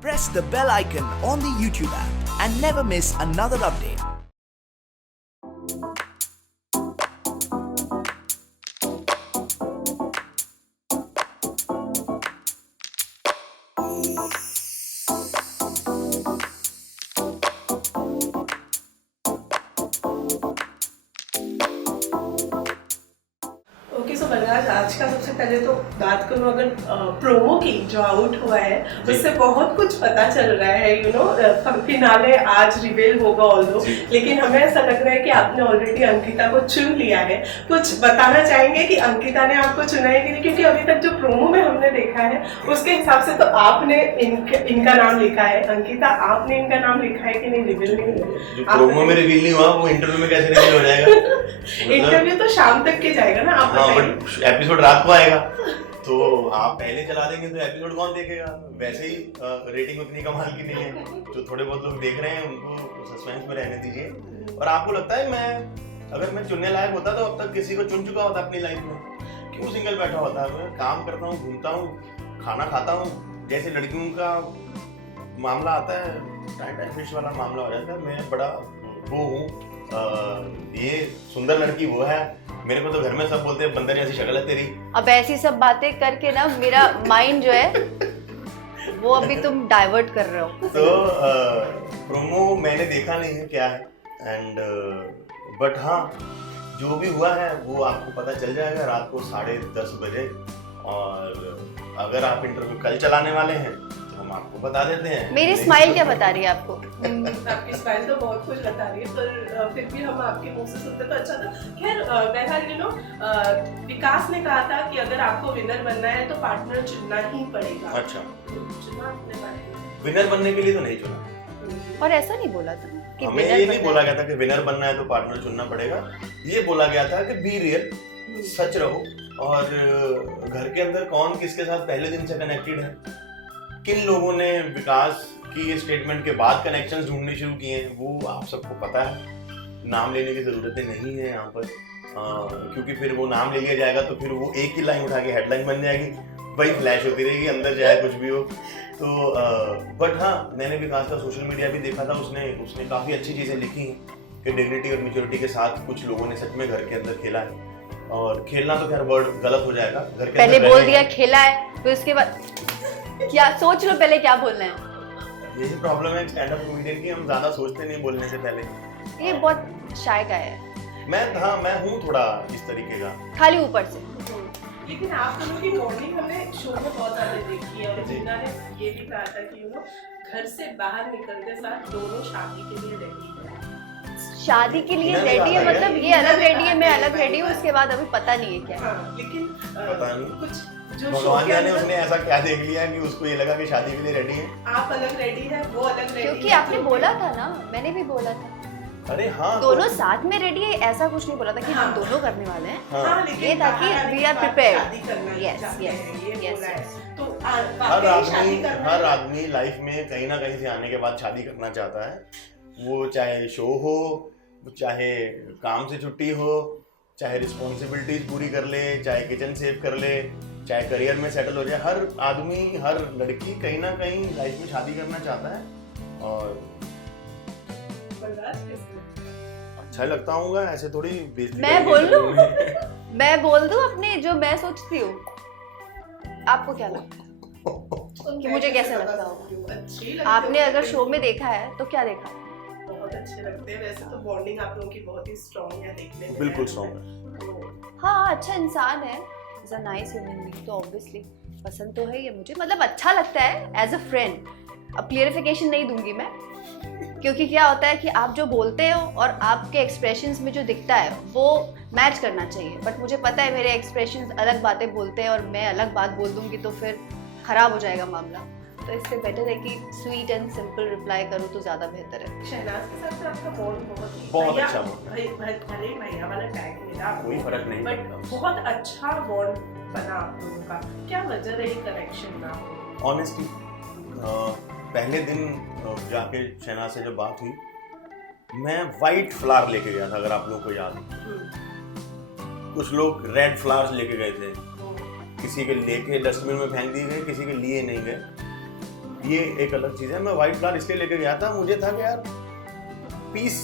Press the bell icon on the YouTube app and never miss another update. Okay, so Balraj, आज का सबसे पहले तो बात करूँ अगर प्रोमो की जो आउट हुआ है उससे बहुत कुछ पता चल रहा है। यू नो, फिनाले आज रिवील होगा ऑल्दो, लेकिन हमें ऐसा लग रहा है कि आपने ऑलरेडी अंकिता को चुन लिया है। कुछ बताना चाहेंगे कि अंकिता ने आपको चुना है कि नहीं? क्योंकि अभी तक जो प्रोमो में हमने देखा है उसके हिसाब से तो आपने इनका नाम लिखा है। अंकिता, आपने इनका नाम लिखा है कि नहीं? रिवील नहीं हुआ। प्रोमो में रिवील नहीं हुआ, वो इंटरव्यू में कैसे रिवील हो जाएगा? इंटरव्यू तो शाम तक के जाएगा ना, आप बताइए। एपिसोड रात को आएगा तो आप पहले चला देंगे तो एपिसोड कौन देखेगा? वैसे ही रेटिंग उतनी कमाल की नहीं है। जो थोड़े बहुत लोग देख रहे हैं उनको सस्पेंस में रहने दीजिए। और आपको लगता है अगर मैं चुनने लायक होता तो अब तक किसी को चुन चुका होता अपनी लाइफ में? क्यों सिंगल बैठा होता? मैं काम करता हूँ, घूमता हूँ, खाना खाता हूँ। जैसे लड़कियों का मामला आता है, टाइम फिश वाला मामला हो जाता है। मैं बड़ा वो हूँ, ये सुंदर लड़की वो है। मेरे को तो घर में सब बोलते हैं बंदर जैसी शक्ल है तेरी। अब ऐसी सब बातें करके ना मेरा माइंड जो है वो अभी तुम डाइवर्ट कर रहे हो। तो प्रोमो मैंने देखा नहीं है क्या है, एंड बट हाँ, जो भी हुआ है वो आपको पता चल जाएगा रात को 10:30 बजे। और अगर आप इंटरव्यू कल चलाने वाले हैं तो हम आपको बता देते हैं। मेरी स्माइल क्या बता रही है आपको? आपकी स्माइल तो बहुत कुछ बता रही है, पर फिर भी हम आपके मुंह से सुनते तो अच्छा था। खैर, बहरहाल यू नो, विकास ने कहा था कि अगर आपको विनर बनना है तो पार्टनर चुनना ही पड़ेगा। अच्छा, चुना आपने पार्टनर? विनर बनने के लिए तो नहीं चुना। और ऐसा नहीं बोला था कि हमें ये नहीं बोला गया था कि विनर बनना है तो पार्टनर चुनना पड़ेगा। ये बोला गया था कि बी रियल, सच रहो। और घर के अंदर कौन किसके साथ पहले दिन से कनेक्टेड है, किन लोगों ने विकास की ये स्टेटमेंट के बाद कनेक्शंस ढूंढने शुरू किए हैं, वो आप सबको पता है। नाम लेने की ज़रूरतें नहीं है यहाँ पर, क्योंकि फिर वो नाम ले लिया जाएगा तो फिर वो एक ही लाइन उठा के हेडलाइन बन जाएगी, वही फ्लैश होती रहेगी अंदर चाहे कुछ भी हो। तो बट हाँ, मैंने विकास का सोशल मीडिया भी देखा था। उसने काफ़ी अच्छी चीज़ें लिखी हैं कि डिग्निटी और मैच्योरिटी के साथ कुछ लोगों ने सच में घर के अंदर खेला है। और खेलना तो खैर वर्ड गलत हो जाएगा, घर के पहले अंदर बोल दिया खेला है, तो इसके बाद क्या सोच लो पहले क्या बोलना है। यही प्रॉब्लम है स्टैंड अप कॉमेडियन की, हम ज्यादा सोचते नहीं बोलने से पहले। ये बहुत शाय का है। मैं हूँ थोड़ा इस तरीके का, खाली ऊपर से। लेकिन आप दोनों की बॉन्डिंग हमने शो में बहुत ज्यादा देखी है। और जीना ने ये भी कहा था कि यू नो, घर से बाहर निकलते साथ दोनों शादी के लिए रेडी है। शादी के लिए रेडी है मतलब ये अलग रेडी है, मैं अलग रेडी हूँ, उसके बाद अभी पता नहीं है क्या। हाँ, लेकिन पता नहीं कुछ जो भगवान जाने उसने ऐसा क्या देख लिया कि उसको ये लगा कि शादी के लिए रेडी है। आप अलग रेडी है, वो अलग रेडी है। क्योंकि आपने बोला था ना, मैंने भी बोला था अरे हाँ, दोनों साथ में रेडी है, ऐसा कुछ नहीं बोला था कि हम दोनों करने वाले हैं। हाँ, ये था कि we are prepared. Yes yes. तो हर आदमी लाइफ में कहीं ना कहीं से आने के बाद शादी करना चाहता है। वो चाहे शो हो, चाहे काम से छुट्टी हो, चाहे रिस्पॉन्सिबिलिटीज पूरी कर ले, चाहे किचन सेव कर ले, चाहे करियर में सेटल हो जाए। हर आदमी, हर लड़की कहीं ना कहीं लाइफ में शादी करना चाहता है। और अच्छा लगता हूँ, ऐसे थोड़ी बेइज्जती मैं बोल लूं? मैं बोल दूं अपने जो मैं सोचती हूँ? आपको क्या लगता है कि मुझे कैसे लगता होगा? आपने अगर शो में देखा है तो क्या देखा? बहुत अच्छे लगते हैं। वैसे तो बॉन्डिंग आप लोगों की बहुत ही स्ट्रांग है, देखने में बिल्कुल स्ट्रांग है। हाँ, अच्छा इंसान है, is a nice human being, तो ऑब्वियसली पसंद तो है ये मुझे, मतलब अच्छा लगता है एज अ फ्रेंड। अब क्लियरिफिकेशन नहीं दूंगी मैं, क्योंकि क्या होता है कि आप जो बोलते हो और आपके एक्सप्रेशंस में जो दिखता है वो मैच करना चाहिए। बट मुझे पता है मेरे एक्सप्रेशंस अलग बातें बोलते हैं और मैं अलग बात बोल दूंगी तो फिर खराब हो जाएगा मामला। तो इससे बेटर है कि स्वीट एंड सिंपल रिप्लाई करूँ तो ज़्यादा बेहतर है। शहनाज के साथ तो आपका बॉन्ड बहुत अच्छा भले भैया वाला टैग मिला, कोई फर्क नहीं बट पड़ता। बहुत अच्छा बॉन्ड बना आप लोगों का। क्या वजह रही कनेक्शन ना? ऑनेस्टली पहले दिन जाके शहनाज से जब बात हुई, मैं वाइट फ्लावर लेके गया था, अगर आप लोगों को याद हो। कुछ लोग रेड फ्लावर्स लेके गए थे, किसी के लेके डस्टबिन में फेंक दिए गए, किसी के लिए नहीं गए। ये एक अलग चीज़ है। मैं व्हाइट फ्लावर इसलिए लेके गया था, मुझे था कि यार peace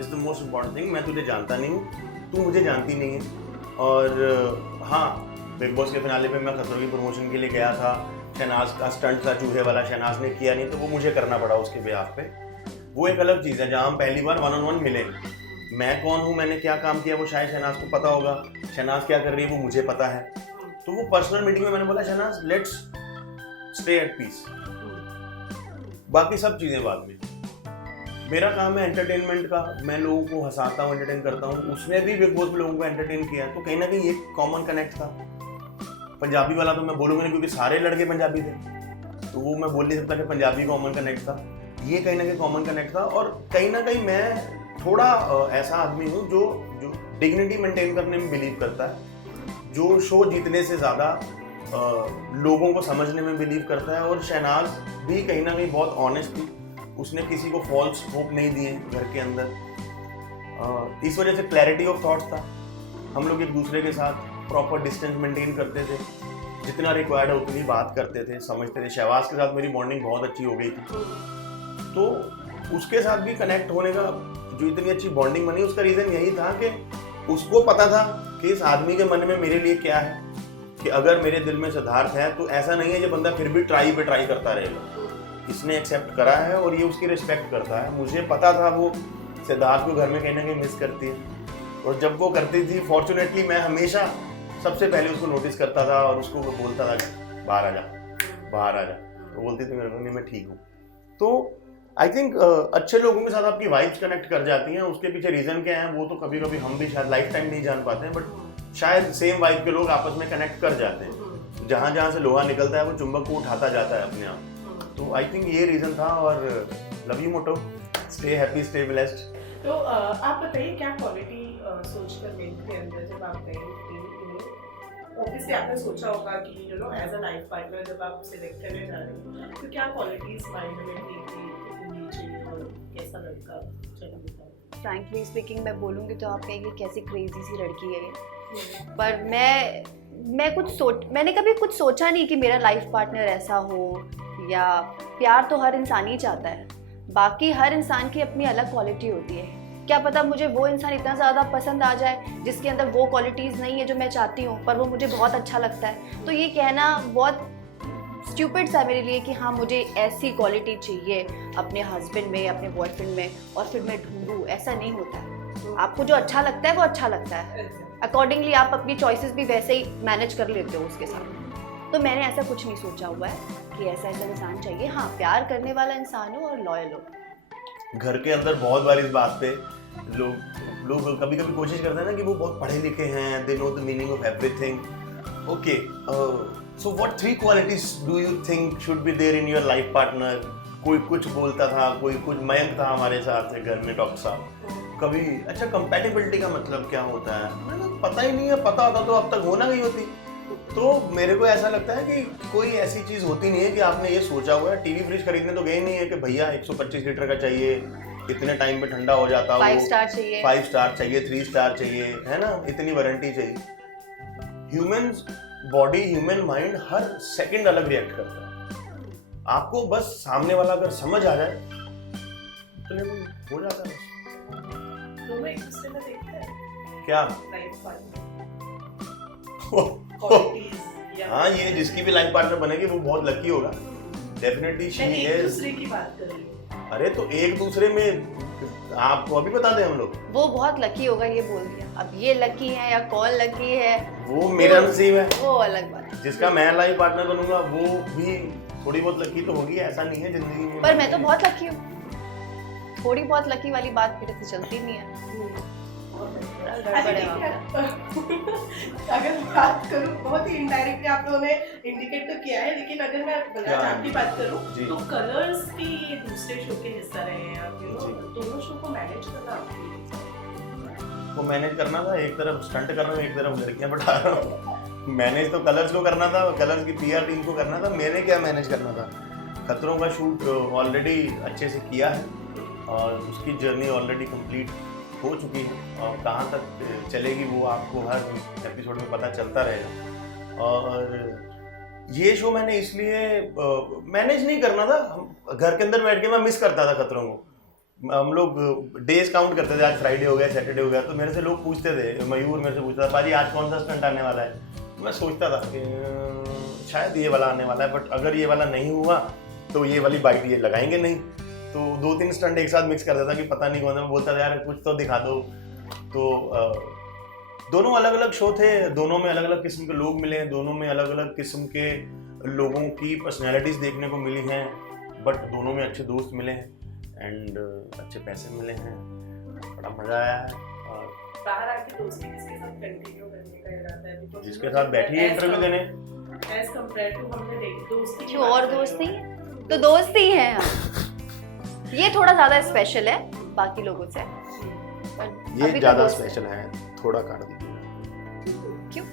is the most important thing. मैं तुझे जानता नहीं हूँ, तू मुझे जानती नहीं है। और हाँ, बिग बॉस के फिनाले पे मैं खतरों की प्रमोशन के लिए गया था, शहनाज का स्टंट था चूहे वाला, शहनाज ने किया नहीं तो वो मुझे करना पड़ा उसके बिहाफ पे। वो एक अलग चीज़ है जहाँ हम पहली बार 1-on-1 मिले। मैं कौन हूँ, मैंने क्या काम किया, वो शायद शहनाज को पता होगा, शहनाज क्या कर रही है वो मुझे पता है। तो वो पर्सनल मीटिंग में मैंने बोला Shahnaz let's stay at peace, बाकी सब चीज़ें बाद में। मेरा काम है एंटरटेनमेंट का, मैं लोगों को हंसाता हूँ, एंटरटेन करता हूँ। उसने भी बिग बॉस में लोगों को एंटरटेन किया, तो कहीं ना कहीं एक कॉमन कनेक्ट था। पंजाबी वाला तो मैं बोलूँगा नहीं क्योंकि सारे लड़के पंजाबी थे, तो वो मैं बोल नहीं सकता कि पंजाबी कॉमन कनेक्ट था। ये कहीं ना कहीं कॉमन कनेक्ट था। और कहीं ना कहीं मैं थोड़ा ऐसा आदमी हूँ जो डिग्निटी मेंटेन करने में बिलीव करता है, जो शो जीतने से ज़्यादा लोगों को समझने में बिलीव करता है। और शहनाज भी कहीं ना कहीं बहुत ऑनेस्ट थी, उसने किसी को फॉल्स होप नहीं दिए घर के अंदर। इस वजह से क्लैरिटी ऑफ थॉट्स था। हम लोग एक दूसरे के साथ प्रॉपर डिस्टेंस मेंटेन करते थे, जितना रिक्वायर्ड है उतनी बात करते थे, समझते थे। शहबाज के साथ मेरी बॉन्डिंग बहुत अच्छी हो गई थी, तो उसके साथ भी कनेक्ट होने का जो इतनी अच्छी बॉन्डिंग बनी, उसका रीज़न यही था कि उसको पता था कि इस आदमी के मन में मेरे लिए क्या है, कि अगर मेरे दिल में सिद्धार्थ है तो ऐसा नहीं है कि बंदा फिर भी ट्राई करता रहेगा। इसने एक्सेप्ट करा है और ये उसकी रिस्पेक्ट करता है। मुझे पता था वो सिद्धार्थ को घर में कहीं ना कहीं मिस करती है, और जब वो करती थी फॉर्चुनेटली मैं हमेशा सबसे पहले उसको नोटिस करता था और उसको वो बोलता था कि बाहर आ जा, बाहर आ जा। तो बोलती थी मेरे को नहीं मैं ठीक हूँ। तो आई थिंक अच्छे लोगों के साथ आपकी वाइब्स कनेक्ट कर जाती हैं। उसके पीछे रीज़न क्या है वो तो कभी कभी हम भी शायद लाइफ टाइम नहीं जान पाते हैं, बट शायद सेम वाइब के लोग आपस में कनेक्ट कर जाते हैं। जहाँ जहाँ से लोहा निकलता है वो चुंबक को उठाता जाता है अपने आप। तो आई थिंक ये रीज़न था। और love you motto, stay happy, stay blessed. तो आप बताइए क्या क्वालिटी सोचकर मेल के अंदर जब आप गए थे, ऑब्वियसली आपने सोचा होगा कि you know as a life partner जब आप सिलेक्ट करने जा रहे हो तो क्या क्वालिटीज माइंड में थी कि होनी चाहिए और कैसा लड़का चाहिए? फ्रैंकली स्पीकिंग मैं बोलूँगी तो आप कहेंगे कैसी क्रेजी सी लड़की है ये। पर मैंने कभी कुछ सोचा नहीं कि मेरा लाइफ पार्टनर ऐसा हो, या प्यार तो हर इंसान ही चाहता है, बाकी हर इंसान की अपनी अलग क्वालिटी होती है। क्या पता मुझे वो इंसान इतना ज़्यादा पसंद आ जाए जिसके अंदर वो क्वालिटीज़ नहीं है जो मैं चाहती हूँ, पर वो मुझे बहुत अच्छा लगता है। तो ये कहना बहुत स्टूपिड सा मेरे लिए कि हाँ मुझे ऐसी क्वालिटी चाहिए अपने हस्बैंड में, अपने बॉयफ्रेंड में, और फिर मैं ढूंढूँ। ऐसा नहीं होता है। आपको जो अच्छा लगता है वो अच्छा लगता है, अकॉर्डिंगली आप अपनी चॉइसेस भी वैसे ही मैनेज कर लेते हो उसके साथ। तो मैंने ऐसा कुछ नहीं सोचा हुआ है कि ऐसा इंसान चाहिए। हाँ, प्यार करने वाला इंसान हो और लॉयल हो। घर के अंदर बहुत बार इस बात पे लोग कभी कभी कोशिश करते हैं ना कि वो बहुत पढ़े लिखे हैं, they know the meaning of everything. Okay, so what 3 qualities do you think should be there in your life partner? कोई कुछ बोलता था, कोई कुछ। मयंक था हमारे साथ घर में, डॉक्टर साहब, कभी अच्छा कंपैटिबिलिटी का मतलब क्या होता है मैंने पता ही नहीं है, पता होता तो अब तक होना गई होती। तो मेरे को ऐसा लगता है कि कोई ऐसी चीज़ होती नहीं है कि आपने ये सोचा हुआ है। टीवी फ्रिज खरीदने तो गए नहीं है कि भैया 125 लीटर का चाहिए, इतने टाइम में ठंडा हो जाता है, 5 स्टार चाहिए, 5 स्टार चाहिए, 3 स्टार चाहिए, है ना, इतनी वारंटी चाहिए। ह्यूमन बॉडी, ह्यूमन माइंड हर सेकंड अलग रिएक्ट करता है। आपको बस सामने वाला अगर समझ आ जाए तो हो जाता है। दोनों एक दूसरे में देखते हैं क्या लाइफ पार्टनर। क्वालिटीज। हाँ, ये जिसकी भी लाइफ पार्टनर बनेगी वो बहुत लकी होगा, डेफिनेटली शी एक इज। दूसरे की बात कर रही हूँ। अरे तो एक दूसरे में आपको अभी बता दें हम लोग, वो बहुत लकी होगा ये बोल दिया। अब ये लकी है या कौन लकी है वो मेरा नसीब है, वो अलग बात है। जिसका मैं लाइफ पार्टनर बनूंगा वो भी थोड़ी बहुत लकी तो होगी, ऐसा नहीं है जिंदगी में। पर मैं तो बहुत लकी हूँ। थोड़ी बहुत लकी वाली बात मेरे से चलती नहीं है। अगर बात करूं, बहुत ही इनडायरेक्टली आप लोगों ने इंडिकेट तो किया है, लेकिन अगर मैं बलाजान की बात करूं तो कलर्स की ये दूसरे शो के हिस्सा रहे हैं आप, यू नो, दोनों शो को मैनेज करना आपके लिए वो मैनेज करना था। एक तरफ स्टंट कर रहा हूँ, एक तरफ लड़कियां बैठा रहा हूँ। मैनेज तो कलर्स को करना था, कलर्स की पीआर टीम को करना था। मैंने क्या मैनेज करना था? खतरों का शूट ऑलरेडी अच्छे से किया है और उसकी जर्नी ऑलरेडी कंप्लीट हो चुकी है, और कहाँ तक चलेगी वो आपको हर एपिसोड में पता चलता रहेगा। और ये शो मैंने इसलिए मैनेज नहीं करना था, घर के अंदर बैठ के मैं मिस करता था खतरों को। हम लोग डेज काउंट करते थे, आज फ्राइडे हो गया, सैटरडे हो गया, तो मेरे से लोग पूछते थे, मयूर मेरे से पूछता था पाजी आज कौन सा स्टंट आने वाला है। मैं सोचता था कि शायद ये वाला आने वाला है, बट अगर ये वाला नहीं हुआ तो ये वाली बाइट ये लगाएंगे नहीं, तो 2-3 स्टंट एक साथ मिक्स कर देता कि पता नहीं कौन सा। मैं बोलता था यार कुछ तो दिखा दो। तो दोनों अलग अलग शो थे, दोनों में अलग अलग किस्म के लोग मिले, दोनों में अलग अलग किस्म के लोगों की पर्सनैलिटीज़ देखने को मिली हैं, बट दोनों में अच्छे दोस्त मिले हैं एंड अच्छे पैसे मिले हैं, बड़ा मज़ा आया है। और बाहर आके दोस्ती किसके साथ कंटिन्यू करने का इरादा है? Because जिसके साथ बैठी है इंटरव्यू देने, as compared to हमने देखी दोस्ती की क्यों बात और करें दोस्त नहीं है? तो दोस्त ही हैं हम। ये थोड़ा ज़्यादा स्पेशल है बाकी लोगों से, पर ये अभी तो ज़्यादा दोस्त है। स्पेशल है, थोड़ा काट दीजिए। क्यों?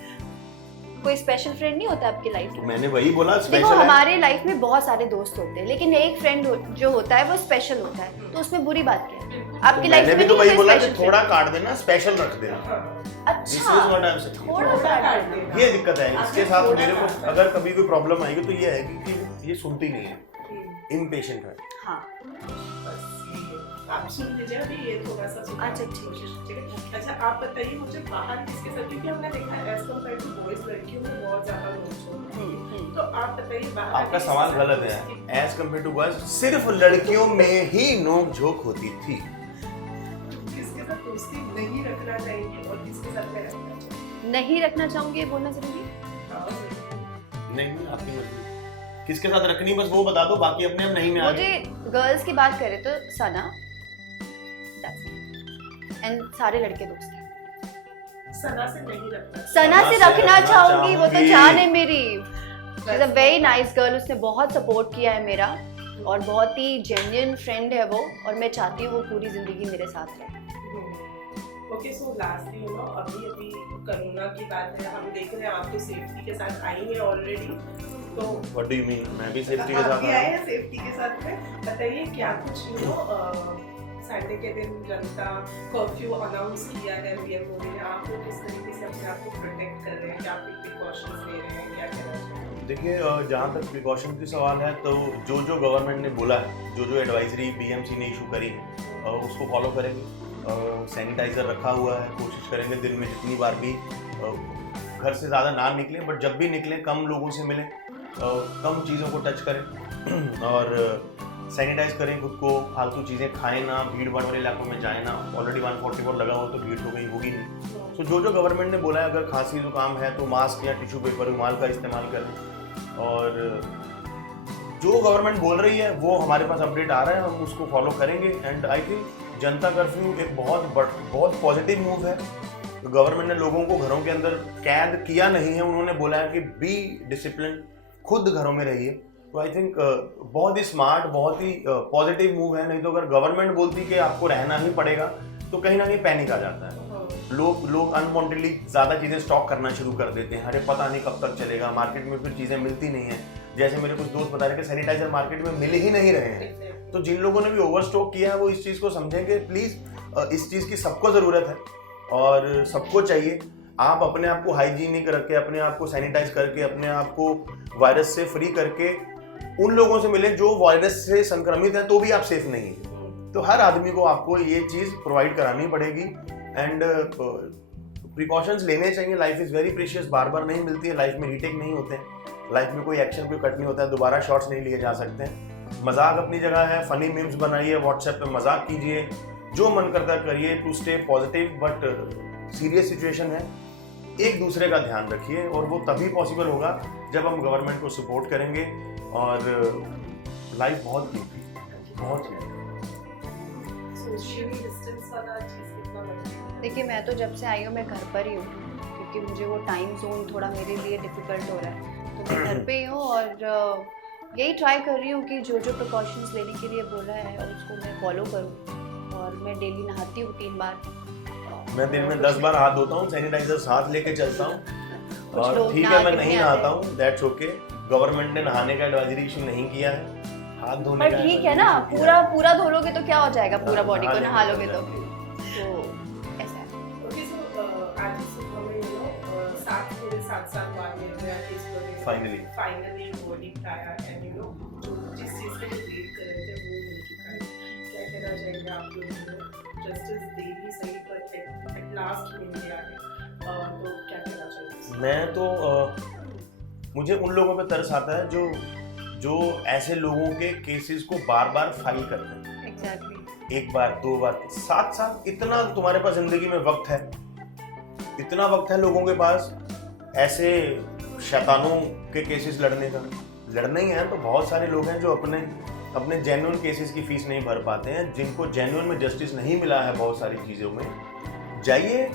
कोई स्पेशल फ्रेंड नहीं होता आपकी लाइफ में? मैंने वही बोला देखो स्पेशल है। हमारे लाइफ में बहुत सारे दोस्त होते हैं, लेकिन एक फ्रेंड जो होता है वो स्पेशल होता है, तो उसमें बुरी बात क्या है? आपकी लाइफ मैंने में भी तो नहीं वही कोई बोला कि special थोड़ा friend? काट देना, स्पेशल रख देना। हाँ, This is अच्छा what I'm saying। थोड़ा थोड़ा काट काट देना। देना। ये दिक्कत है इसके आपने साथ। थोड़ा मेरे को काटा। अगर कभी कोई प्रॉब्लम आएगी तो ये आएगी कि ये सुनती नहीं है, इम्पेशेंट है। हाँ बस ये है। आप सुन लीजिए अभी ये थोड़ा सा सुनने अच्छा, की ठीक। कोशिश कीजिए। अच्छा आप बताइए मुझे बाहर किसके साथ, क्योंकि हमने देखा है एज कम्पेयर टू बॉयज लड़कियों में बहुत ज्यादा नोक-झोंक होती है। तो आप बताइए बाहर आपका किसके सवाल साथ गलत दोस्ती- है। एज कम्पेयर टू बॉयज सिर्फ लड़कियों में ही नोक झोंक होती थी। किसके साथ दोस्ती नहीं रखना चाहेंगे और किसके साथ में रखना चाहेंगे? नहीं रखना चाहूंगी, ये बोलना जरूरी है? हाँ, नहीं आपकी मर्जी, किसके साथ रखनी बस वो बता दो, बाकी अपने आप नहीं में आ मुझे गर्ल्स की बात करें तो सना एंड सारे लड़के दोस्त हैं। सना से नहीं रखना सना से रखना चाहूंगी, वो तो चाहूंगी। जान है मेरी। She is a very nice girl, उसने बहुत सपोर्ट किया है मेरा और बहुत ही जेन्युइन फ्रेंड है वो, और मैं चाहती हूँ वो पूरी जिंदगी मेरे साथ रहे। Okay so lastly you know अभी कोरोना की बात है, हम देख रहे हैं आप तो सेफ्टी के साथ आई हैं ऑलरेडी, तो व्हाट डू यू मीन? मैं भी सेफ्टी के आप साथ भी आया आए हूं। हैं सेफ्टी के साथ में। बताइए क्या कुछ यू नो संडे के दिन जनता कर्फ्यू अनाउंस किया है पीएम मोदी ने, आप लोग किस तरीके से अपने आप को प्रोटेक्ट कर रहे हैं, क्या प्रिकॉशंस ले रहे हैं, क्या कहना चाहिए? देखिए जहाँ तक प्रिकॉशन की सवाल है तो जो जो गवर्नमेंट ने बोला है, जो जो एडवाइजरी बीएमसी ने इशू करी है उसको फॉलो करेंगे। सैनिटाइज़र रखा हुआ है, कोशिश करेंगे दिन में जितनी बार भी घर से ज़्यादा ना निकलें, बट जब भी निकलें कम लोगों से मिलें, कम चीज़ों को टच करें और सैनिटाइज करें खुद को, फालतू चीज़ें खाएं ना, भीड़ भाड़ वाले इलाकों में जाएं ना। ऑलरेडी 144 लगा हो तो भीड़ तो कहीं होगी नहीं। तो जो जो गवर्नमेंट ने बोला है, अगर खांसी जुकाम है तो मास्क या टिश्यू पेपर रुमाल का इस्तेमाल करें, और जो गवर्नमेंट बोल रही है वो हमारे पास अपडेट आ रहा है, हम उसको फॉलो करेंगे। And I think Janata curfew एक बहुत पॉजिटिव मूव है। गवर्नमेंट ने लोगों को घरों के अंदर कैद किया नहीं है, उन्होंने बोला है कि बी डिसिप्लिन, खुद घरों में रहिए। तो आई थिंक बहुत ही स्मार्ट, बहुत ही पॉजिटिव मूव है। नहीं तो अगर गवर्नमेंट बोलती कि आपको रहना ही पड़ेगा तो कहीं ना कहीं पैनिक आ जाता है। लोग अनवांटेडली ज़्यादा चीज़ें स्टॉक करना शुरू कर देते हैं, अरे पता नहीं कब तक चलेगा, मार्केट में फिर चीज़ें मिलती नहीं हैं। जैसे मेरे कुछ दोस्त बता रहे हैं कि सैनिटाइजर मार्केट में मिल ही नहीं रहे हैं। तो जिन लोगों ने भी ओवर स्टॉक किया है वो इस चीज़ को समझेंगे प्लीज़। इस चीज़ की सबको ज़रूरत है और सबको चाहिए। आप अपने आप को हाइजीनिक रख के, अपने आप को सैनिटाइज करके, अपने आप को वायरस से फ्री करके उन लोगों से मिलें जो वायरस से संक्रमित हैं तो भी आप सेफ नहीं हैं। तो हर आदमी को आपको ये चीज़ प्रोवाइड करानी पड़ेगी एंड प्रिकॉशंस लेने चाहिए। लाइफ इज़ वेरी प्रीशियस, बार बार नहीं मिलती है, लाइफ में रीटेक नहीं होते हैं, लाइफ में कोई एक्शन कोई कट नहीं होता है, दोबारा शॉट्स नहीं लिए जा सकते हैं। मजाक अपनी जगह है, फनी मीम्स बनाइए, व्हाट्सएप पे मजाक कीजिए, जो मन करता है करिए to stay positive. But serious situation है, एक दूसरे का ध्यान रखिए और वो तभी पॉसिबल होगा जब हम गवर्नमेंट को सपोर्ट करेंगे। और लाइफ बहुत कीमती है, बहुत कीमती। सोशल डिस्टेंस वाला चीज़ कितना लगता देखिए मैं तो जब से आई हूँ मैं घर पर ही हूँ, क्योंकि मुझे वो टाइम जोन थोड़ा मेरे लिए डिफ़िकल्ट हो रहा है, तो मैं घर पे ही हूँ और यही ट्राई कर रही हूँ कि जो जो प्रिकॉशंस लेने के लिए बोला है और उसको मैं फॉलो करूँ। और मैं डेली नहाती हूँ 3 बार। मैं दिन में 10 बार हाथ धोता हूँ, सैनिटाइजर साथ लेके चलता हूँ। कुछ और लोग ठीक नहा है मैं के नहीं नहीं नहाता आते। हूँ, दैट्स ओके। गवर्नमेंट ने नहाने का एडवाइजरी इशू नहीं किया है, हाथ धोने पर का ठीक है ना, advisory issue किया है। पूरा धो लोगे तो क्या हो जाएगा, पूरा हाँ, बॉडी को नहा नहा लेंगे, लोगे तो हो ऐसा है। है? ओके सो आज से हमें यू नो 7 पूरे 7 साल बाद मिल रहा है इस वजह से फाइनली वर्डिक्ट आया एंड यू नो जो जिस चीज के लिए वेट कर रहे थे वो हो चुका है। क्या कहना चाहेंगे आप लोग? जस्टिस दे भी सही पर एट लास्ट मिल गया है, तो क्या कहना चाहिए? मैं तो मुझे उन लोगों पे तरस आता है जो ऐसे लोगों के केसेस को बार बार फाइल करते हैं। Exactly. एक बार, 2 बार, 7 साल। इतना तुम्हारे पास जिंदगी में वक्त है, इतना वक्त है लोगों के पास ऐसे शैतानों के केसेस लड़ने का। लड़ना ही है तो बहुत सारे लोग हैं जो अपने जेन्युइन केसेस की फीस नहीं भर पाते हैं, जिनको जेन्युइन में जस्टिस नहीं मिला है बहुत सारी चीज़ों में। जाइए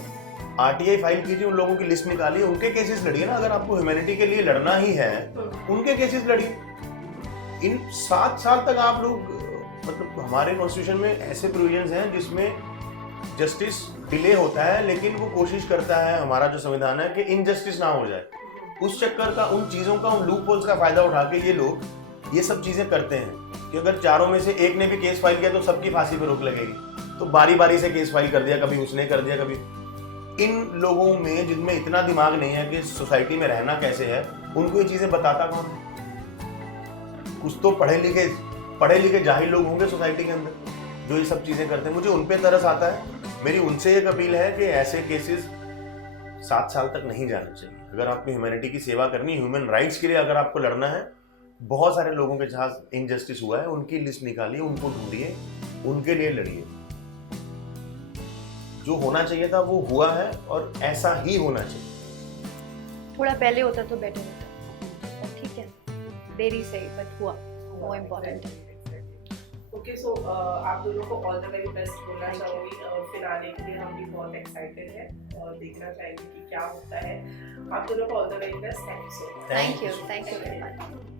आरटीआई फाइल कीजिए, उन लोगों की लिस्ट निकालिए, उनके केसेस लड़िए ना। अगर आपको ह्यूमैनिटी के लिए लड़ना ही है उनके केसेस लड़िए। इन 7 साल तक आप लोग, मतलब हमारे कॉन्स्टिट्यूशन में ऐसे प्रोविजंस हैं जिसमें जस्टिस डिले होता है, लेकिन वो कोशिश करता है, हमारा जो संविधान है, कि इनजस्टिस ना हो जाए। उस चक्कर का, उन चीज़ों का, उन लूप होल्स का फायदा उठा के ये लोग ये सब चीज़ें करते हैं कि अगर चारों में से एक ने भी केस फाइल किया तो सबकी फांसी पर रोक लगेगी। तो बारी बारी से केस फाइल कर दिया, कभी उसने कर दिया, कभी। इन लोगों में जिनमें इतना दिमाग नहीं है कि सोसाइटी में रहना कैसे है, उनको ये चीज़ें बताता कौन है? कुछ तो पढ़े लिखे जाहिल लोग होंगे सोसाइटी के अंदर जो ये सब चीज़ें करते हैं। मुझे उन पे तरस आता है। मेरी उनसे एक अपील है कि ऐसे केसेस 7 साल तक नहीं जाने चाहिए। अगर आपको ह्यूमैनिटी की सेवा करनी, ह्यूमन राइट्स के लिए अगर आपको लड़ना है, बहुत सारे लोगों के साथ इनजस्टिस हुआ है, उनकी लिस्ट निकालिए, उनको ढूंढिए, उनके लिए लड़िए। जो होना चाहिए था वो हुआ है और ऐसा ही होना चाहिए। थोड़ा पहले होता तो बेटर होता, ठीक है, देरी से बट हुआ, वो इम्पोर्टेंट है। ओके, सो आप दोनों को ऑल द वेरी बेस्ट बोलना चाहूँगी। फिनाले के लिए हम भी बहुत एक्साइटेड हैं और देखना चाहेंगे कि क्या होता है। आप दोनों को all the very best. Thank you so much. Thank you very much.